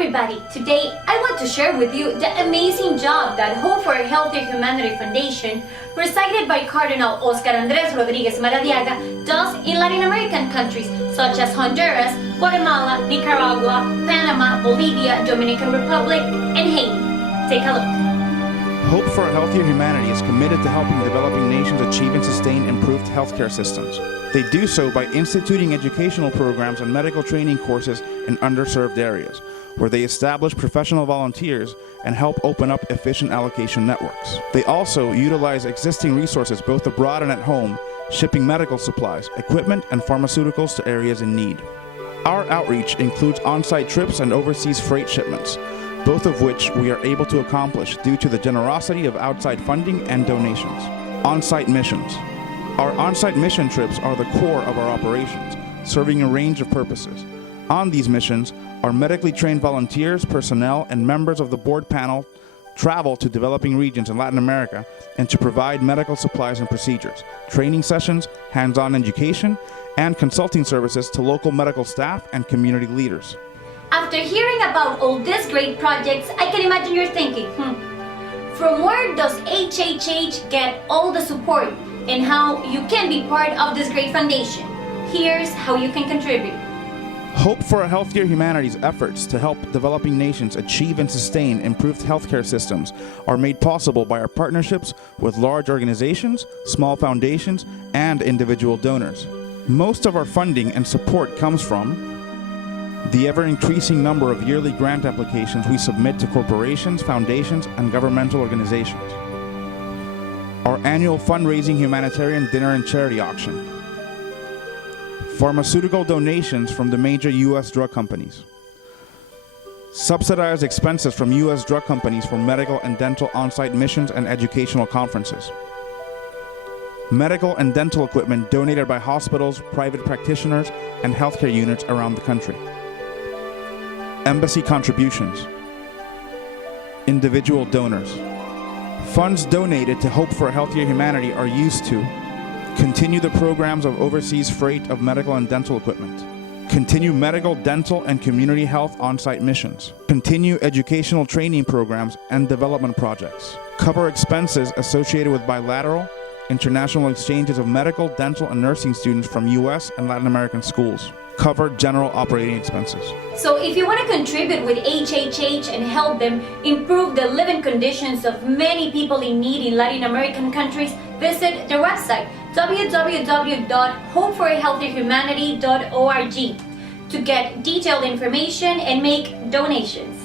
everybody! Today I want to share with you the amazing job that Hope for a Healthier Humanity Foundation, presided by Cardinal Oscar Andrés Rodríguez Maradiaga, does in Latin American countries such as Honduras, Guatemala, Nicaragua, Panama, Bolivia, Dominican Republic, and Haiti. Take a look. Hope for a Healthier Humanity is committed to helping developing nations achieve and sustain improved healthcare systems. They do so by instituting educational programs and medical training courses in underserved areas, where they establish professional volunteers and help open up efficient allocation networks. They also utilize existing resources both abroad and at home, shipping medical supplies, equipment, and pharmaceuticals to areas in need. Our outreach includes on-site trips and overseas freight shipments, both of which we are able to accomplish due to the generosity of outside funding and donations. On-site missions. Our on-site mission trips are the core of our operations, serving a range of purposes. On these missions, our medically trained volunteers, personnel, and members of the board panel travel to developing regions in Latin America and to provide medical supplies and procedures, training sessions, hands-on education, and consulting services to local medical staff and community leaders. After hearing about all these great projects, I can imagine you're thinking, from where does HHH get all the support and how you can be part of this great foundation? Here's how you can contribute. Hope for a Healthier Humanity's efforts to help developing nations achieve and sustain improved healthcare systems are made possible by our partnerships with large organizations, small foundations, and individual donors. Most of our funding and support comes from the ever-increasing number of yearly grant applications we submit to corporations, foundations, and governmental organizations. Our annual fundraising humanitarian dinner and charity auction. Pharmaceutical donations from the major U.S. drug companies. Subsidized expenses from U.S. drug companies for medical and dental on-site missions and educational conferences. Medical and dental equipment donated by hospitals, private practitioners, and healthcare units around the country. Embassy contributions. Individual donors. Funds donated to Hope for a Healthier Humanity are used to continue the programs of overseas freight of medical and dental equipment, continue medical, dental, and community health on-site missions, continue educational training programs and development projects, cover expenses associated with bilateral, international exchanges of medical, dental, and nursing students from U.S. and Latin American schools, cover general operating expenses. So if you want to contribute with HHH and help them improve the living conditions of many people in need in Latin American countries, visit their website www.hopeforahealthierhumanity.org to get detailed information and make donations.